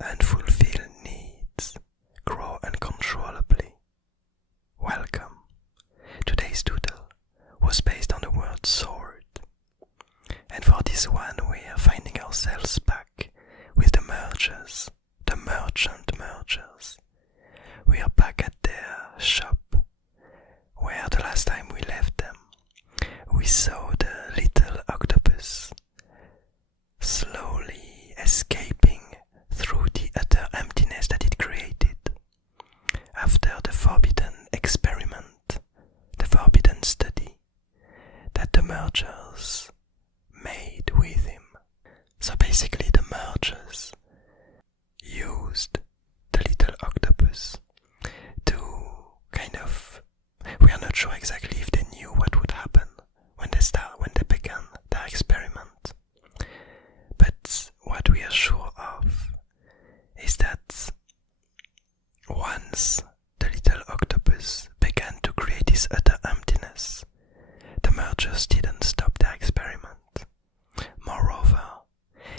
unfulfilled needs grow uncontrollably. Welcome. Today's doodle was based on the word sword. And for this one we are finding ourselves back with the mergers, the merchant mergers. We are back at their shop, where the last time we left them, we saw the little octopus slowly escaping through the utter emptiness that it created after the forbidden experiment, the forbidden study that the mergers made with him. So basically the mergers used the little octopus to we are not sure exactly if they knew what would happen when they began their experiment. But what we are sure of is that once the little octopus began to create this utter emptiness, the mergers didn't stop their experiment. Moreover,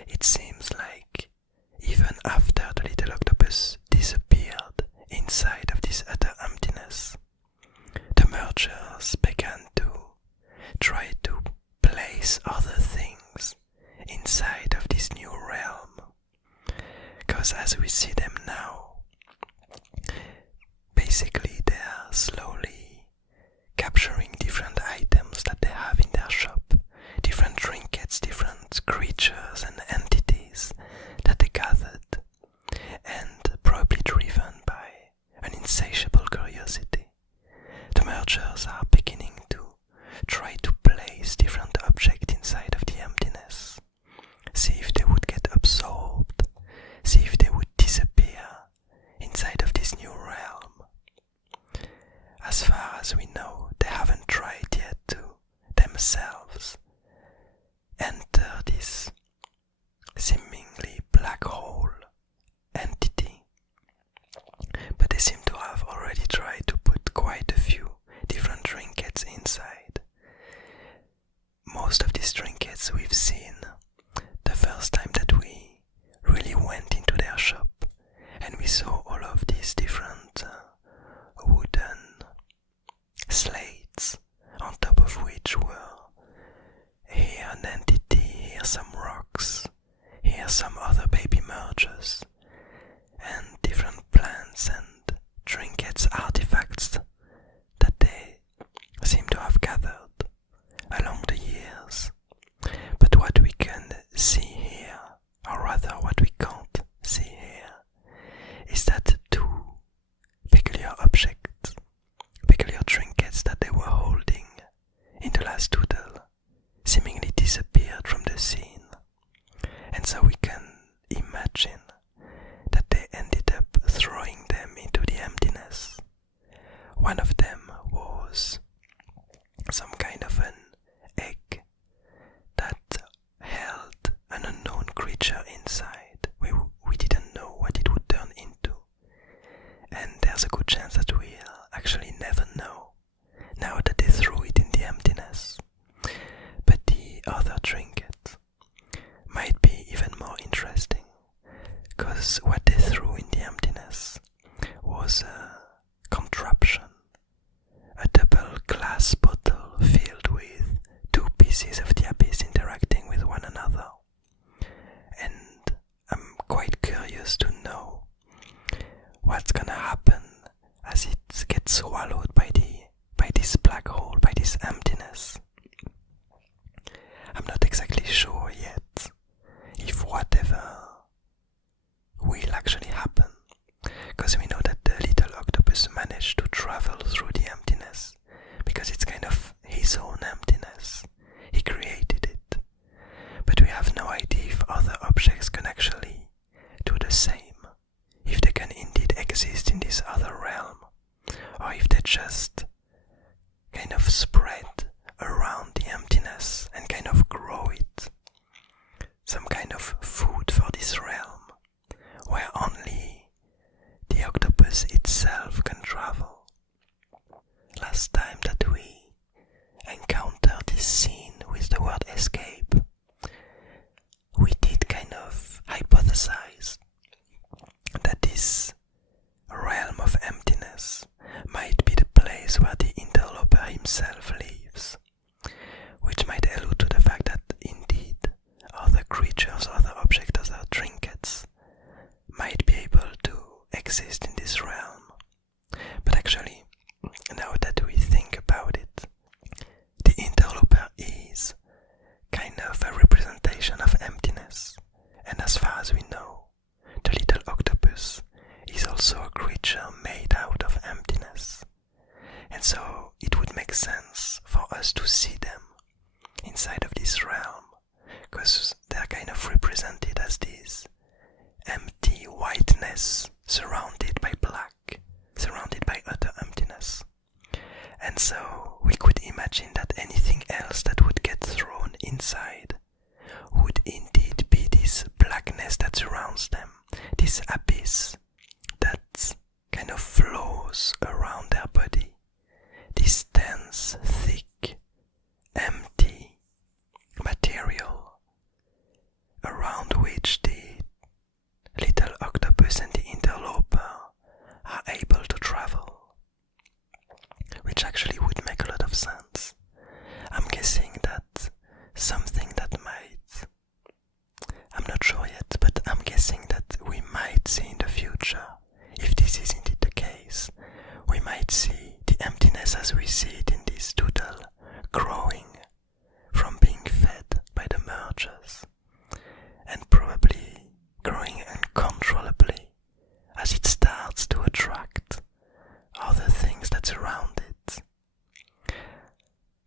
it seems like even after the little octopus disappeared inside of this utter emptiness, the mergers began to try to place other things inside of this new realm. Because as we see them now, basically they are slowly capturing different items that they have in their shop, different trinkets, different creatures and entities that they gathered, and probably driven by an insatiable curiosity, the mergers are beginning to try to place different objects inside of the emptiness, see if they would get absorbed, see if they would disappear inside of this new realm. As far as we know, they haven't tried yet to themselves enter this seemingly black hole entity, but they seem to have already tried to put quite a few different trinkets inside. Most of these trinkets we've seen the first time that we really went into their shop, and we saw all of these different wooden slates, on top of which were here an entity, here some rocks, here some other baby mergers, and different plants and trinkets, artifacts that they seem to have gathered along the years. But what we can see here, or rather what we can't see here, is that two peculiar objects, peculiar trinkets that they were holding in the last doodle seemingly disappeared from the scene. And so we can imagine that they ended up throwing them into the emptiness. One of them was some kind of an egg that held an unknown creature inside. We didn't know what it would turn into, and there's a good chance that we'll actually never know now that they threw it in the emptiness. But the other trinket might be even more interesting, because what they threw in the emptiness was a contraption, a double glass bottle filled with two pieces of the abyss interacting with one another. And I'm quite curious to know what's gonna happen as it gets swallowed by this black hole, by this emptiness. I'm not exactly sure yet if whatever will actually happen, because we know that the little octopus managed to travel through the emptiness, because it's kind of his own emptiness. He created it. But we have no idea if other objects can actually do the same, if they can indeed exist in this other realm, or if they just kind of spread around the emptiness and kind of grow it us to see them inside of this realm, because they're kind of represented as this empty whiteness surrounded by black, surrounded by utter emptiness. And so we could imagine that anything else that would get thrown inside would indeed be this blackness that surrounds them, this abyss that kind of flows around their body, this dense, thick, empty material around which the little octopus and the interloper are able to travel, which actually would make a lot of sense. I'm guessing that something that might, I'm not sure yet, but I'm guessing that we might see in the future, if this is indeed the case, we might see the emptiness as we see it in this doodle growing from being fed by the mergers, and probably growing uncontrollably as it starts to attract other things that surround it.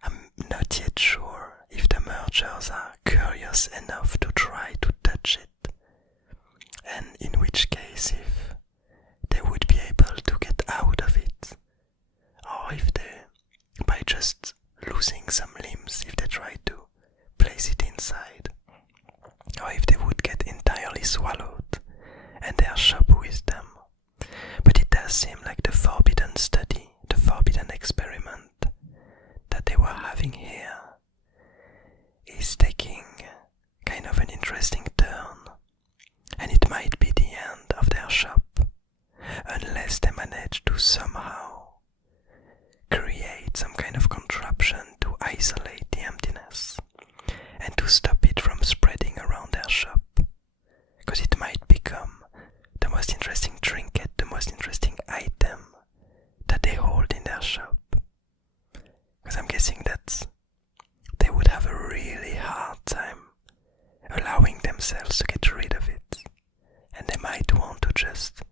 I'm not yet sure if the mergers are curious enough to try to touch it, and in which case if they would be able to get out of it, or if they, by just losing some limbs, if they try to place it inside, or if they would get entirely swallowed and their shop with them. But it does seem like the forbidden study, the forbidden experiment that they were having here is taking kind of an interesting turn, and it might be the end of their shop, unless they manage to somehow create some kind of contraption to isolate the emptiness and to stop it from spreading around their shop, because it might become the most interesting trinket, the most interesting item that they hold in their shop. Because I'm guessing that they would have a really hard time allowing themselves to get rid of it, and they might want to just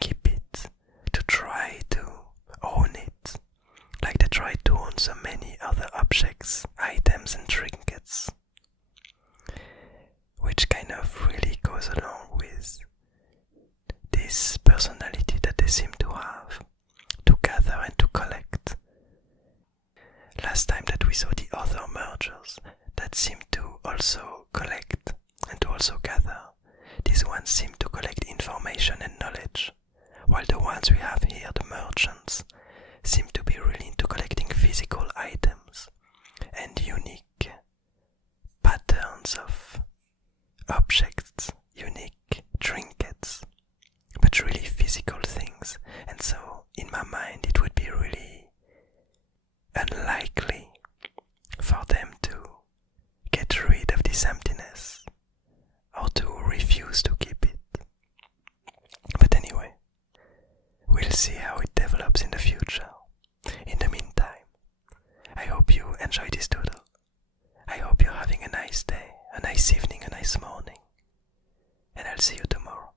keep it, to try to own it, like they try to own so many other objects, items and trinkets, which kind of really goes along with this personality that they seem to have, to gather and to collect. Last time that we saw the other mergers that seemed to also collect and to also gather, these ones seem to collect information and knowledge, while the ones we have here, the merchants, seem to be really into collecting physical items and unique patterns of objects, unique trinkets, but really physical things. And so in my mind it would be really unlikely for them to get rid of this emptiness or to refuse to keep it. But anyway, we'll see how it develops in the future. In the meantime, I hope you enjoy this doodle. I hope you're having a nice day, a nice evening, a nice morning, and I'll see you tomorrow.